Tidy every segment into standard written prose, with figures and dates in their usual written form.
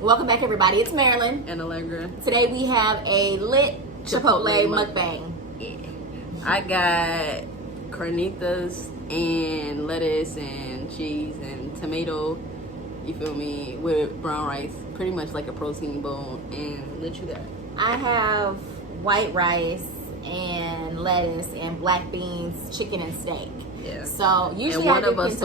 Welcome back, everybody. It's Marilyn. And Allegra. Today we have a lit Chipotle mukbang. Yeah. I got carnitas and lettuce and cheese and tomato, you feel me, with brown rice. Pretty much like a protein bowl. And what you got? I have white rice and lettuce and black beans, chicken and steak. Yeah. So usually and one of us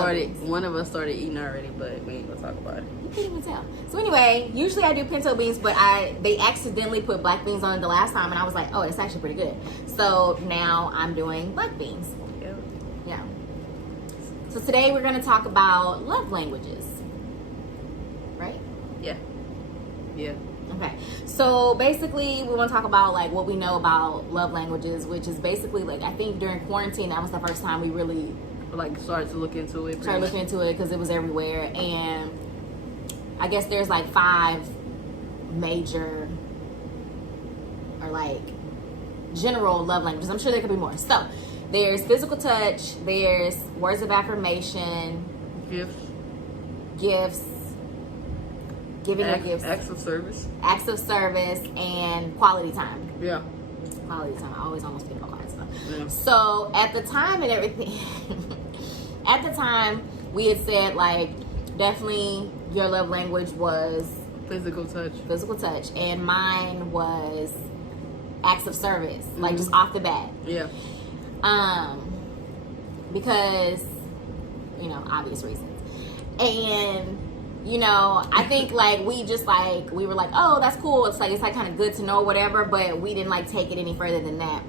started eating already, but we ain't gonna talk about it. You can't even tell. So anyway, usually I do pinto beans, but they accidentally put black beans on it the last time, and I was like, oh, it's actually pretty good. So now I'm doing black beans. Yeah. Yeah. So today we're gonna talk about love languages, right? Yeah. Yeah. Okay, so basically we want to talk about like what we know about love languages, which is basically like I think during quarantine that was the first time we really like started to look into it. Started looking into it because it was everywhere, and I guess there's like 5 major or like general love languages. I'm sure there could be more. So there's physical touch, there's words of affirmation, gifts. Giving your gifts, acts of service, and quality time. Yeah, quality time. I always almost get quality time. Yeah. So at the time and everything, at the time we had said like definitely your love language was physical touch, and mine was acts of service, like just off the bat. Yeah. Because obvious reasons, and. I think like we were like, oh, that's cool. It's like kind of good to know, whatever. But we didn't like take it any further than that.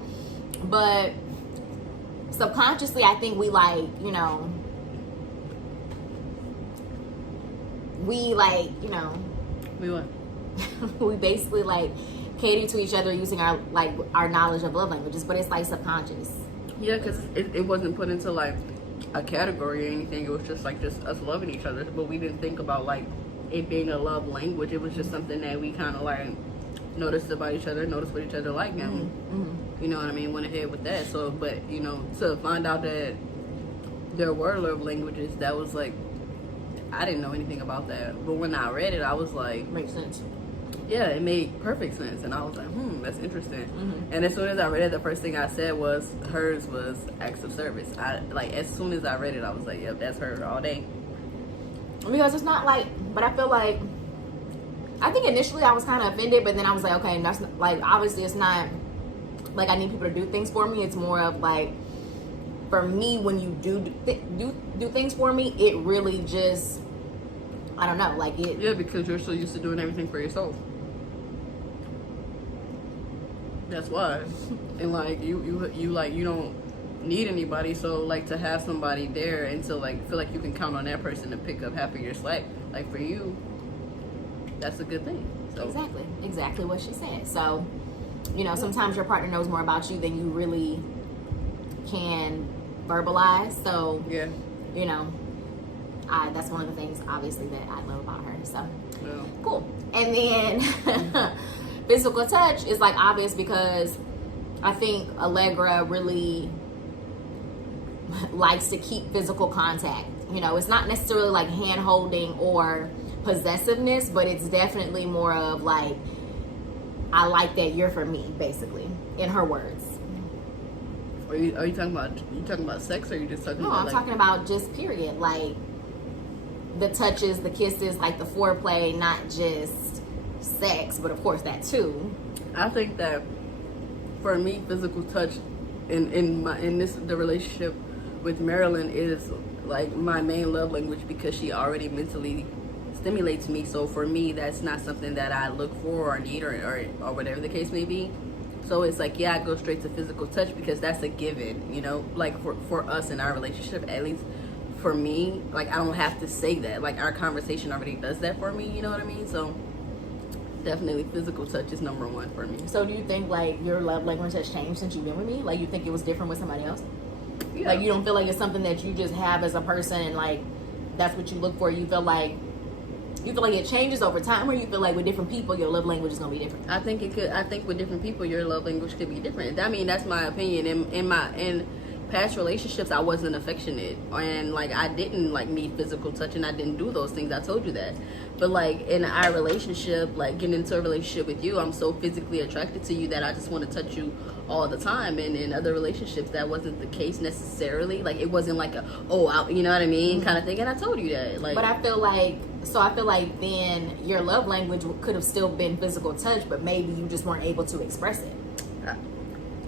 But subconsciously, I think we like, we what? we basically like cater to each other using our knowledge of love languages. But it's like subconscious. Yeah, because it wasn't put into like a category or anything. It was just us loving each other, but we didn't think about like it being a love language. It was just something that we kind of like noticed about each other, noticed what each other like now. You know what I mean? Went ahead with that. So, but to find out that there were love languages, that was like I didn't know anything about that. But when I read it, I was like, makes sense. Yeah, it made perfect sense, and I was like, that's interesting. And as soon as I read it, the first thing I said was hers was acts of service. As soon as I read it, I was like, yep, that's her all day. Because it's not like, but I feel like, I think initially I was kind of offended, but then I was like, okay, that's not, like, obviously it's not like I need people to do things for me. It's more of like, for me, when you do things for me, it really just, I don't know, like it. Yeah, because you're so used to doing everything for yourself. That's why. And like you don't need anybody, so like to have somebody there and to like feel like you can count on that person to pick up half of your slack, like for you, that's a good thing. So. Exactly what she said. So sometimes your partner knows more about you than you really can verbalize. So yeah, that's one of the things obviously that I love about her. So yeah. Cool. And then physical touch is like obvious because I think Allegra really likes to keep physical contact. It's not necessarily like hand holding or possessiveness, but it's definitely more of like, I like that you're for me, basically, in her words. Are you talking about sex, or are you just talking about? No, I'm talking about just period, like the touches, the kisses, like the foreplay, not just sex, but of course that too. I think that for me, physical touch in the relationship with Marilyn is like my main love language because she already mentally stimulates me. So for me, that's not something that I look for or need or whatever the case may be. So it's like, yeah, I go straight to physical touch because that's a given, like for us in our relationship, at least for me, like I don't have to say that. Like our conversation already does that for me, you know what I mean? So definitely physical touch is number 1 for me. So do you think like your love language has changed since you've been with me? Like you think it was different with somebody else? Yeah. Like you don't feel like it's something that you just have as a person and like that's what you look for? You feel like it changes over time, or you feel like with different people your love language is gonna be different? I think with different people your love language could be different. I mean, that's my opinion. In past relationships, I wasn't affectionate, and like I didn't like need physical touch, and I didn't do those things. I told you that. But like in our relationship, like getting into a relationship with you, I'm so physically attracted to you that I just want to touch you all the time. And in other relationships, that wasn't the case necessarily. Like it wasn't like a you know what I mean, kind of thing. And I told you that. Like, but I feel like then your love language could have still been physical touch, but maybe you just weren't able to express it.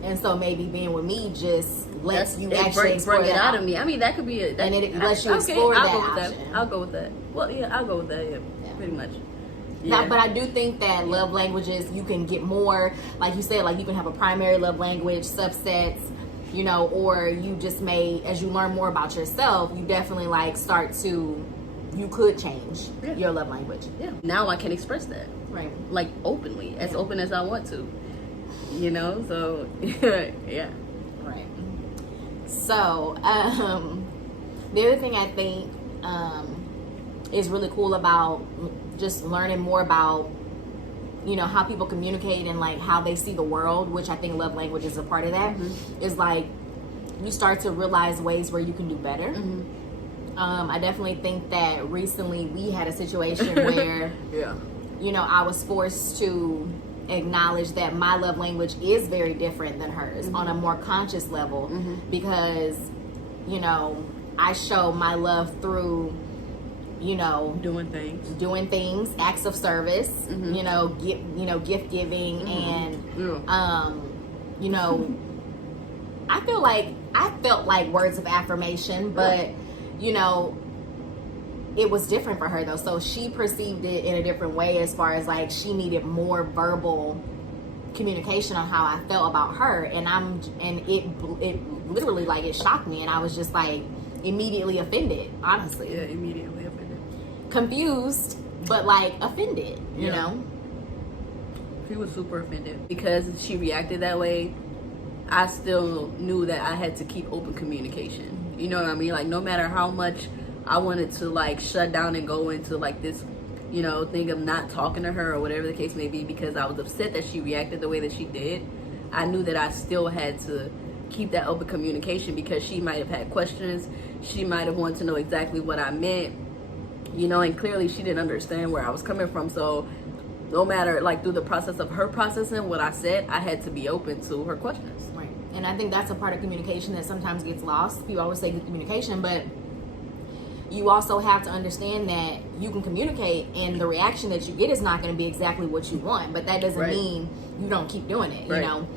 And so maybe being with me just lets you actually explore bring it out that of me. I mean, that could be it. And it lets you explore that option. I'll go with that. Well, yeah, I'll go with that. Yeah, pretty much. Yeah. Yeah. But I do think that love languages, you can get more, like you said, like you can have a primary love language, subsets, you know, or you just may, as you learn more about yourself, you definitely like you could change your love language. Yeah. Now I can express that. Right. Like openly, as open as I want to. You know, so yeah. Right. So, the other thing I think is really cool about just learning more about, you know, how people communicate and like how they see the world, which I think love language is a part of that, is like you start to realize ways where you can do better. I definitely think that recently we had a situation where, you know, I was forced to acknowledge that my love language is very different than hers on a more conscious level, because, you know, I show my love through, you know, doing things, acts of service, you know, gift giving, and you know, I felt like words of affirmation, but you know, it was different for her though. So she perceived it in a different way, as far as like she needed more verbal communication on how I felt about her, and it literally like it shocked me, and I was just like immediately offended, honestly. Yeah, immediately offended. Confused, but like offended, you know? She was super offended. Because she reacted that way, I still knew that I had to keep open communication. You know what I mean? Like no matter how much I wanted to like shut down and go into like this, you know, thing of not talking to her or whatever the case may be, because I was upset that she reacted the way that she did, I knew that I still had to keep that open communication, because she might have had questions. She might have wanted to know exactly what I meant, you know, and clearly she didn't understand where I was coming from. So no matter like through the process of her processing what I said, I had to be open to her questions. Right. And I think that's a part of communication that sometimes gets lost. People always say good communication, but you also have to understand that you can communicate and the reaction that you get is not going to be exactly what you want, but that doesn't mean you don't keep doing it, you know?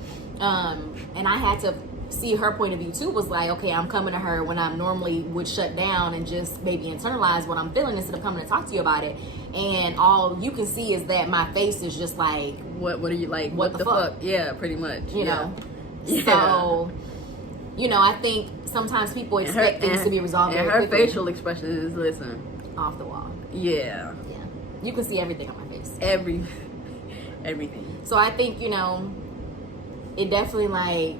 And I had to see her point of view too, was like, okay, I'm coming to her when I normally would shut down and just maybe internalize what I'm feeling instead of coming to talk to you about it. And all you can see is that my face is just like, what are you like? What the fuck? Yeah, pretty much. You know? So, you know, I think sometimes people expect things to be resolved and very her quickly. facial expression is, listen, off the wall. Yeah. You can see everything on my face. Everything. So I think, you know, it definitely like,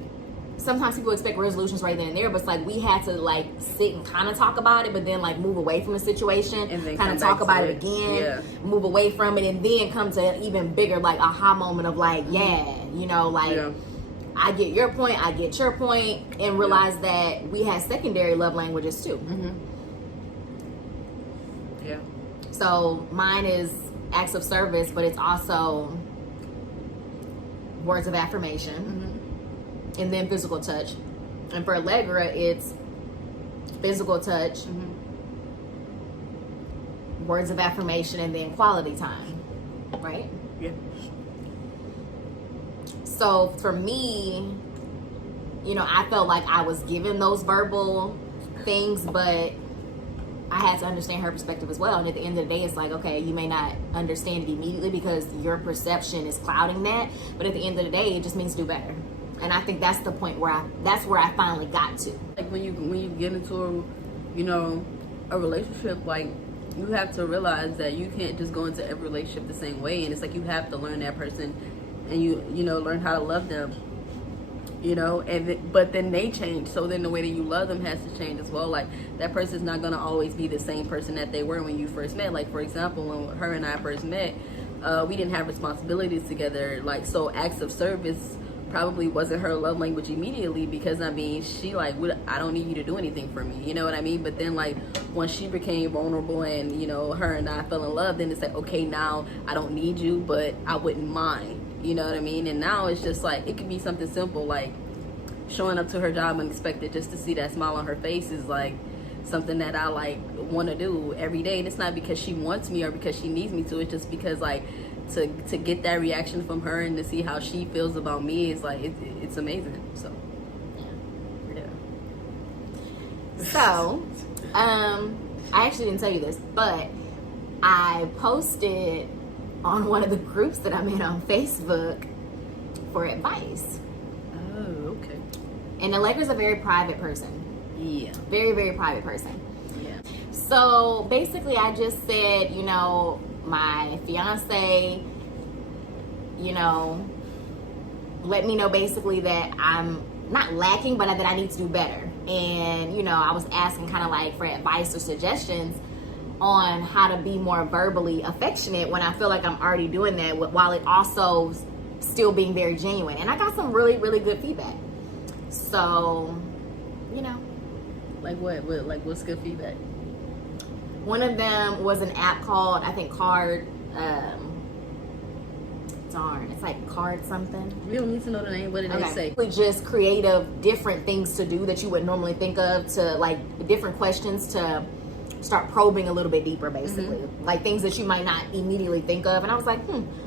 sometimes people expect resolutions right then and there, but it's like we had to like sit and kind of talk about it, but then like move away from the situation and then kind of talk about it again, move away from it, and then come to an even bigger like aha moment of like, you know, like I get your point, I get your point, and realize that we had secondary love languages too. So mine is acts of service, but it's also words of affirmation. And then physical touch. And for Allegra, it's physical touch, words of affirmation, and then quality time. Right? Yeah. So for me, you know, I felt like I was given those verbal things, but I had to understand her perspective as well. And at the end of the day, it's like, okay, you may not understand it immediately because your perception is clouding that. But at the end of the day, it just means do better. And I think that's the point where that's where I finally got to. Like when you get into a relationship, like you have to realize that you can't just go into every relationship the same way, and it's like you have to learn that person, and you learn how to love them, but then they change, so then the way that you love them has to change as well. Like that person's not gonna always be the same person that they were when you first met. Like for example, when her and I first met, we didn't have responsibilities together, like so acts of service probably wasn't her love language immediately, because I mean, she like, I don't need you to do anything for me, you know what I mean? But then like once she became vulnerable and, you know, her and I fell in love, then it's like, okay, now I don't need you, but I wouldn't mind, you know what I mean? And now it's just like, it could be something simple like showing up to her job unexpected just to see that smile on her face is like something that I like want to do every day. And it's not because she wants me or because she needs me to, it's just because like to get that reaction from her and to see how she feels about me is like it's amazing. So yeah. So I actually didn't tell you this, but I posted on one of the groups that I'm in on Facebook for advice. Oh, okay. And Allegra's a very private person. Yeah. Very, very private person. Yeah. So basically I just said, you know, my fiance, you know, let me know basically that I'm not lacking, but that I need to do better. And, you know, I was asking kind of like for advice or suggestions on how to be more verbally affectionate when I feel like I'm already doing that, while it also still being very genuine. And I got some really, really good feedback. So, you know. Like what? Like what's good feedback? One of them was an app called, I think, it's like Card something. We don't need to know the name. What did they say? Just creative, different things to do that you would normally think of, to like different questions to start probing a little bit deeper, basically. Mm-hmm. Like things that you might not immediately think of. And I was like,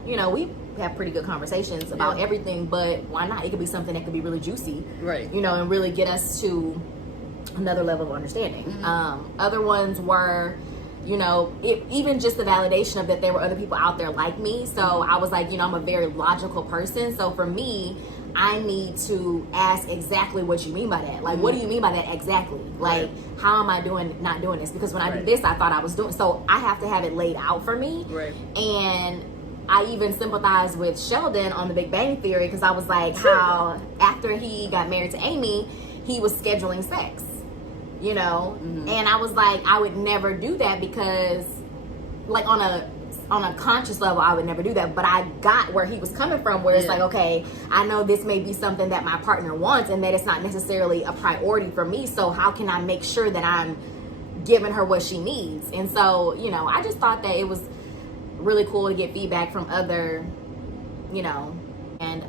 you know, we have pretty good conversations about everything, but why not? It could be something that could be really juicy, right? You know, and really get us to another level of understanding. Mm-hmm. Other ones were, you know, even just the validation of that there were other people out there like me. So I was like, you know, I'm a very logical person. So for me, I need to ask exactly what you mean by that. Like, what do you mean by that exactly? Like, how am I not doing this? Because when I did this, I thought I was doing. So I have to have it laid out for me. Right. And I even sympathized with Sheldon on The Big Bang Theory, because I was like, how after he got married to Amy, he was scheduling sex, you know? Mm-hmm. And I was like, I would never do that, because like on a conscious level, I would never do that. But I got where he was coming from, where it's like, okay, I know this may be something that my partner wants and that it's not necessarily a priority for me. So how can I make sure that I'm giving her what she needs? And so, you know, I just thought that it was really cool to get feedback from other, you know, and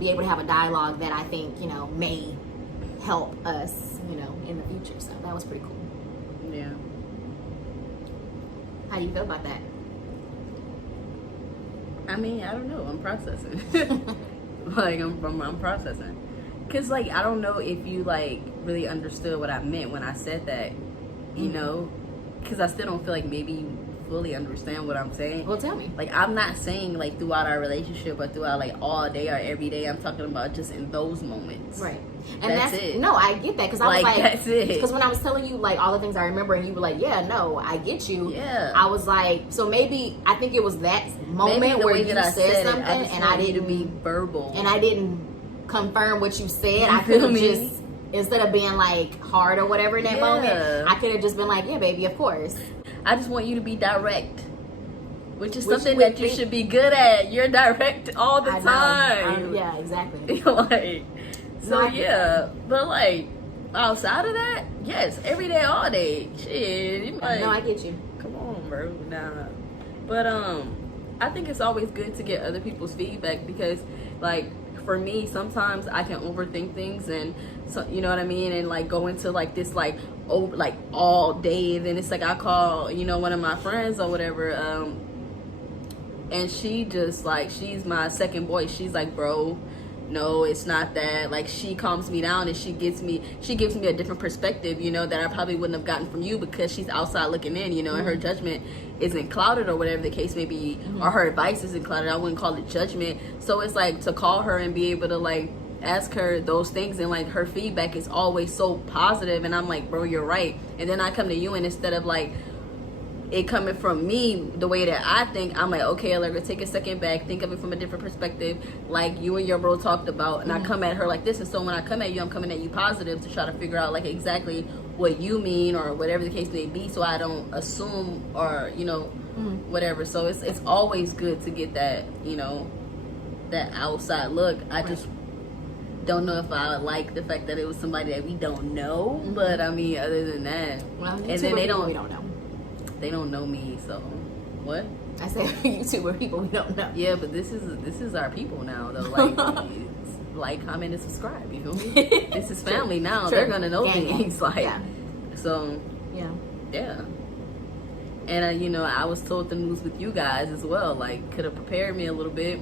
be able to have a dialogue that I think, you know, may help us, you know, in the future. So that was pretty cool. Yeah. How do you feel about that? I mean, I don't know. I'm processing. Like, I'm processing. Because, like, I don't know if you, like, really understood what I meant when I said that, you know? Because I still don't feel like maybe you fully understand what I'm saying. Well, tell me. Like, I'm not saying, like, throughout our relationship or throughout, like, all day or every day. I'm talking about just in those moments. Right. And that's it. No, I get that. Because I was like, that's it. Because when I was telling you, like, all the things I remember, and you were like, yeah, no, I get you. Yeah. I was like, so maybe, I think it was that moment where you said something, and I didn't be verbal. And I didn't confirm what you said. I could have just, instead of being, like, hard or whatever in that moment, I could have just been like, yeah, baby, of course. I just want you to be direct. Which is something that you should be good at. You're direct all the time. Yeah, exactly. Like, so yeah, but like outside of that, yes, every day, all day. Shit, like, no, I get you. Come on, bro. Nah. But I think it's always good to get other people's feedback, because like for me, sometimes I can overthink things, and so, you know what I mean, and like go into like this like over like all day, and then it's like I call, you know, one of my friends or whatever, and she just like, she's my second voice. She's like, bro, no, it's not that. Like, she calms me down, and she gives me a different perspective, you know, that I probably wouldn't have gotten from you, because she's outside looking in, you know, and her judgment isn't clouded, or whatever the case may be, or her advice isn't clouded. I wouldn't call it judgment. So it's like to call her and be able to like ask her those things, and like her feedback is always so positive, and I'm like, bro, you're right. And then I come to you, and instead of like it coming from me the way that I think, I'm like, okay, Allegra, take a second back, think of it from a different perspective, like you and your bro talked about. And I come at her like this, and so when I come at you, I'm coming at you positive to try to figure out like exactly what you mean, or whatever the case may be, so I don't assume, or you know, whatever. So it's always good to get that, you know, that outside look. I just don't know if I like the fact that it was somebody that we don't know. Mm-hmm. But I mean, other than that, Well, and then we don't know. They don't know me, so what? I say YouTuber people we don't know. Yeah, but this is our people now, though. Like, comment, and subscribe. You feel me? This is family now. True. They're gonna know Yeah, things. yeah. So yeah. And you know, I was told the news with you guys as well. Like, could have prepared me a little bit.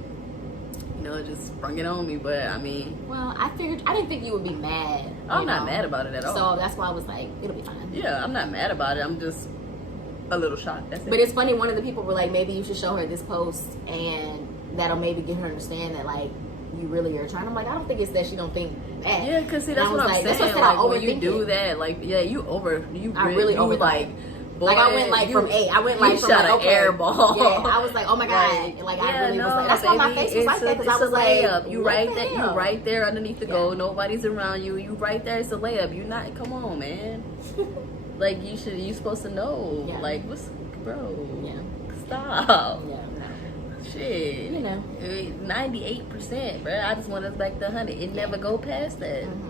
You know, just sprung it on me. But I mean, well, I didn't think you would be mad. I'm not mad about it at all. So that's why I was like, it'll be fine. Yeah, I'm not mad about it. I'm just a little shocked. That's it. But it's funny. One of the people were like, maybe you should show her this post, and that'll maybe get her to understand that like you really are trying. I'm like, I don't think it's that she don't think that. Yeah, because see, that's what I'm saying. That's what I said, like, I when you do it. that, like, yeah, I really overthink like. Boy, like I went like from 8. I went like from shot like, an okay. air ball. Yeah, I was like, oh my god, like I really was like. That's why my face was like that because I was layup. like, You right there underneath the goal. Nobody's around you. You right there. It's a layup. You not. Come on, man. Like you supposed to know. Yeah. Like what's, bro? Yeah. Stop. Yeah. No. Shit. You know. 98%, bro. I just want us back to 100. It never go past that. Mm-hmm.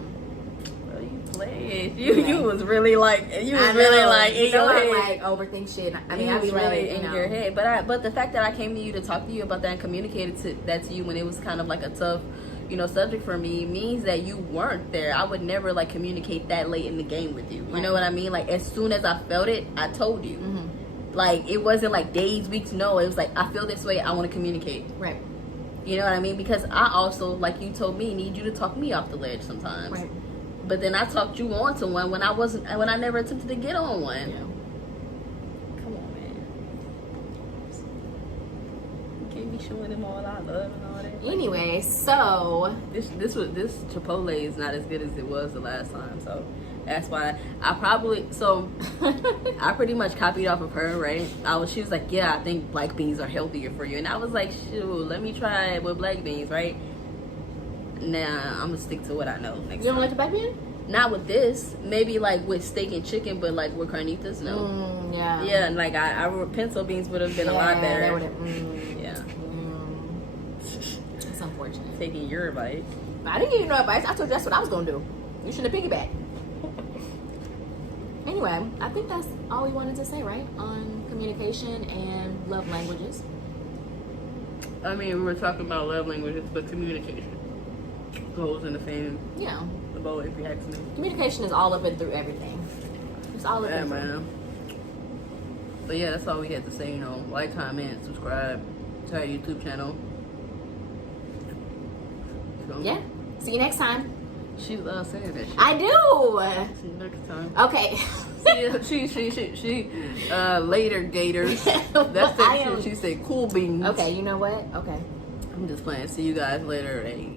Played. You was really like in your head. I like overthink shit. I mean, I be really like in your head. But the fact that I came to you to talk to you about that and communicated that to you when it was kind of like a tough, you know, subject for me means that you weren't there. I would never like communicate that late in the game with you. You know what I mean? Like as soon as I felt it, I told you. Mm-hmm. Like it wasn't like days, weeks. No, it was like I feel this way. I want to communicate. Right. You know what I mean? Because I also, like you told me, need you to talk me off the ledge sometimes. Right. But then I talked you on to one when I never attempted to get on one. Yeah. Come on, man. You can't be showing them all I love and all that. Anyway, so This Chipotle is not as good as it was the last time, so that's why I pretty much copied off of her, right? She was like, yeah, I think black beans are healthier for you, and I was like, shoot, let me try it with black beans, right? Nah, I'm gonna stick to what I know next you don't time. like the black bean? Not with this. Maybe like with steak and chicken, but like with carnitas, no. Yeah. Yeah, and like I pencil beans would have been a lot better. Yeah. It's unfortunate. Taking your advice. I didn't give you no advice. I told you that's what I was gonna do. You shouldn't have piggybacked. Anyway, I think that's all we wanted to say, right? On communication and love languages. I mean, we were talking about love languages, but communication goes in the same boat, if you ask me. Communication is all up and through everything. It's all up and through. Man. But yeah, that's all we had to say. You know, like, comment, subscribe to our YouTube channel. So, Yeah. See you next time. She loves saying that shit. I do. See you next time. Okay. She later gators. That's the shit. She said cool beans. Okay, you know what? Okay. I'm just playing. See you guys later.